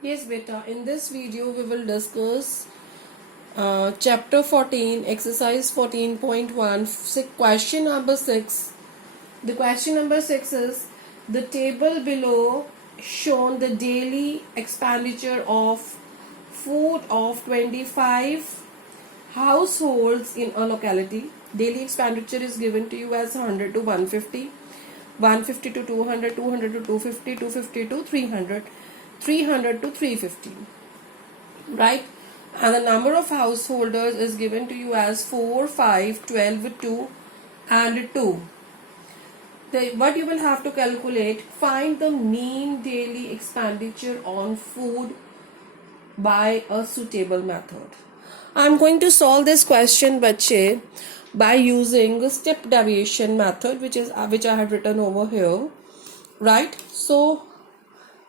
Yes, beta. In this video, we will discuss chapter 14, exercise 14.1, question number 6. The question number 6 is the table below shown the daily expenditure of food of 25 households in a locality. Daily expenditure is given to you as 100 to 150, 150 to 200, 200 to 250, 250 to 300, 300 to 350, right? And the number of householders is given to you as 4, 5, 12, 2 and 2. What you will have to calculate, find the mean daily expenditure on food by a suitable method. I'm going to solve this question, bache, by using the step deviation method, which I have written over here, right? So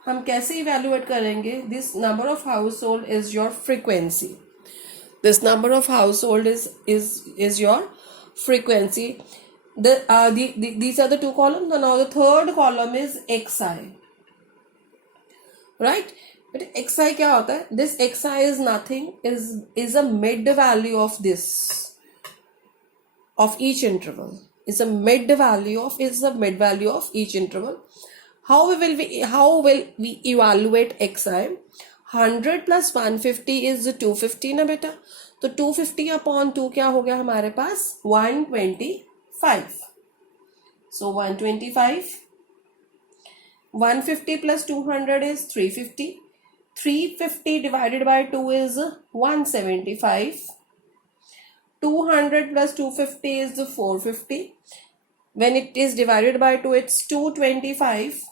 हम कैसे evaluate करेंगे? This number of house hold is your frequency. This number of household is your frequency. These are the two columns. Now the third column is xi, right? But xi क्या होता है? This xi is nothing, is a mid value of this, of each interval. Is a mid value of each interval. How will we evaluate xi? 100 plus 150 is 250 ना बेटा. तो 250 upon 2 क्या हो गया हमारे पास? 125. So 125. 150 plus 200 is 350. 350 divided by 2 is 175. 200 plus 250 is 450. When it is divided by 2, it's 225.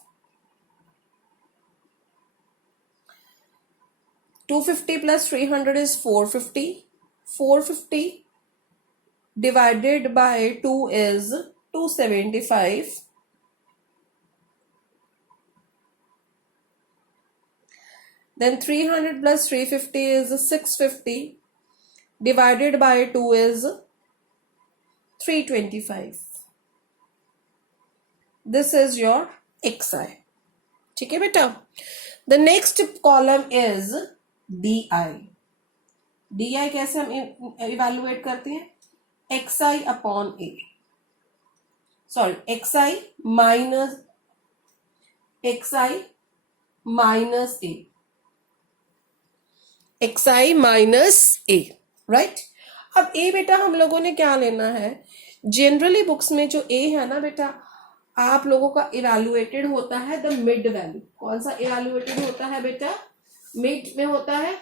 250 plus 300 is 450. 450 divided by 2 is 275. Then 300 plus 350 is 650. Divided by 2 is 325. This is your xi. ठीक है बेटा? The next column is di. di कैसे हम evaluate करते हैं? xi upon a. Sorry, xi minus a. xi minus a, right? अब a बेटा हम लोगों ने क्या लेना है? जनरली बुक्स में जो a है ना बेटा, आप लोगों का इवेल्युएटेड होता है द मिड वैल्यू. कौन सा इवेल्युएटेड होता है बेटा? मिड में होता है.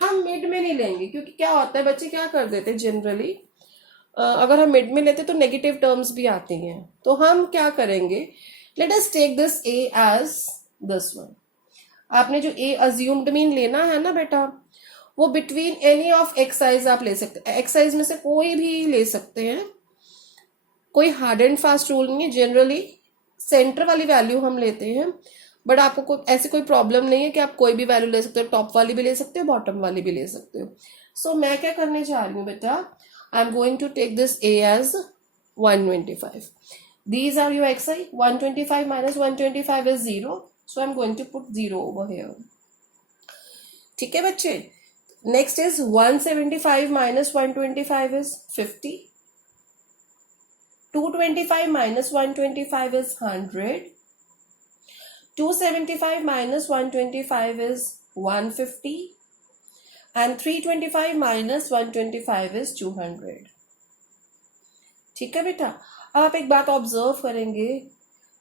हम मिड में नहीं लेंगे, क्योंकि क्या होता है बच्चे क्या कर देते हैं जनरली, अगर हम मिड में लेते तो नेगेटिव टर्म्स भी आती हैं. तो हम क्या करेंगे? Let us take this a as this one. आपने जो a अज्यूम्ड मीन लेना है ना बेटा, वो बिटवीन एनी ऑफ एक्साइज आप ले सकते हैं. एक्साइज में से कोई भी ले सकते हैं, कोई हार्ड एंड फास्ट रूल नहीं है. जनरली सेंटर वाली वैल्यू हम लेते हैं, बट आपको ऐसी कोई प्रॉब्लम नहीं है कि आप कोई भी वैल्यू ले सकते हो. टॉप वाली भी ले सकते हो, बॉटम वाली भी ले सकते हो. सो मैं क्या करने जा रही हूँ बेटा? I am going to take this a as 125. These are your xi. 125 minus 125 is 0. So I'm going to put 0 over here. ठीक है बच्चे? Next is 175 minus 125 is 50. 225 minus 125 is 100. 275 minus 125 is 150. And 325 minus 125 is 200. ठीक है बेटा? अब आप एक बात ऑब्जर्व करेंगे,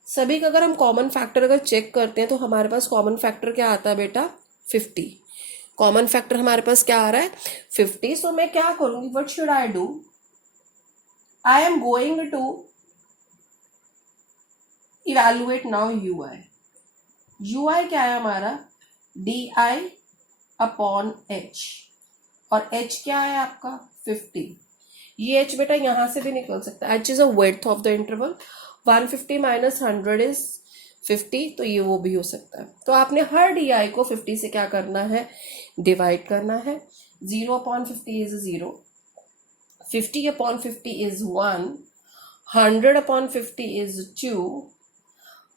सभी का अगर हम कॉमन फैक्टर अगर चेक करते हैं तो हमारे पास कॉमन फैक्टर क्या आता है बेटा? 50. कॉमन फैक्टर हमारे पास क्या आ रहा है? 50. सो मैं क्या करूंगी? What should I do? I am going to evaluate now ui. ui क्या है हमारा? di upon h. और h क्या है आपका? 50. ये h बेटा यहां से भी निकल सकता है. h is a width of the interval. 150 minus 100 is 50, तो ये वो भी हो सकता है. तो आपने हर di को 50 से क्या करना है? डिवाइड करना है. 0 upon 50 is 0. 50 upon 50 is 1. 100 upon 50 is 2.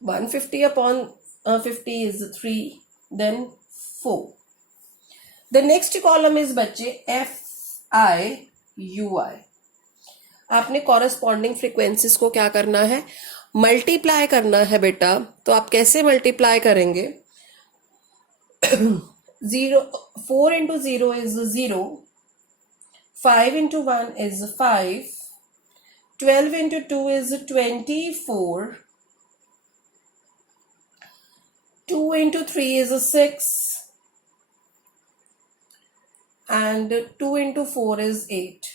150 upon 50 is 3. Then 4. The next column is बच्चे FIUI. आपने कॉरेस्पॉन्डिंग फ्रीक्वेंसीज को क्या करना है, मल्टीप्लाई करना है बेटा. तो आप कैसे मल्टीप्लाई करेंगे? 4 into 0 is 0, 5 into 1 is 5, 12 into 2 is 24, 2 into 3 is 6, and 2 into 4 is 8.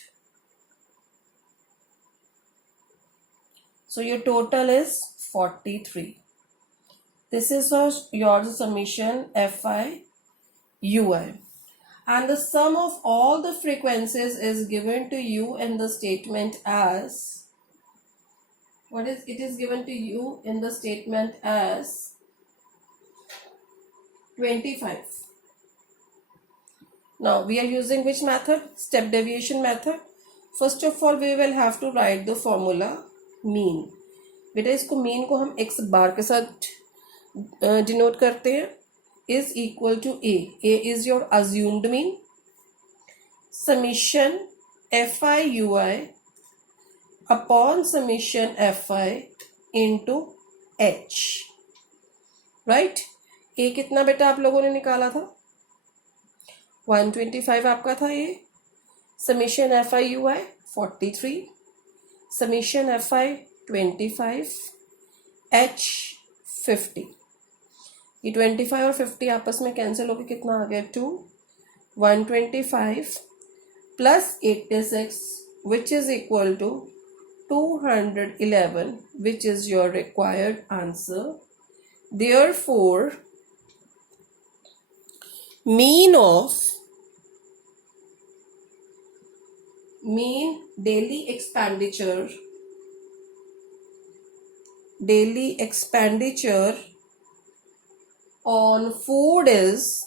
So your total is 43. This is your summation FIUI. And the sum of all the frequencies is given to you in the statement as, what is it is given to you in the statement as 25. Now we are using which method? Step deviation method. First of all we will have to write the formula mean. बेटा इसको mean को हम x bar के साथ denote करते हैं. Is equal to A. A is your assumed mean. Summation FIUI upon summation FI into H. Right? A कितना बेटा आप लोगों ने निकाला था? 125 आपका था ये. Summation FIUI 43. Summation FI 25. H 50. ये 25 और 50 आपस में कैंसिल होकर कितना आ गया? 2. 125 plus 86 which is equal to 211, which is your required answer. Therefore mean daily expenditure on food is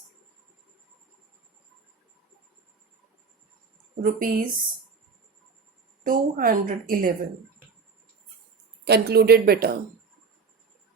rupees 211. Concluded beta.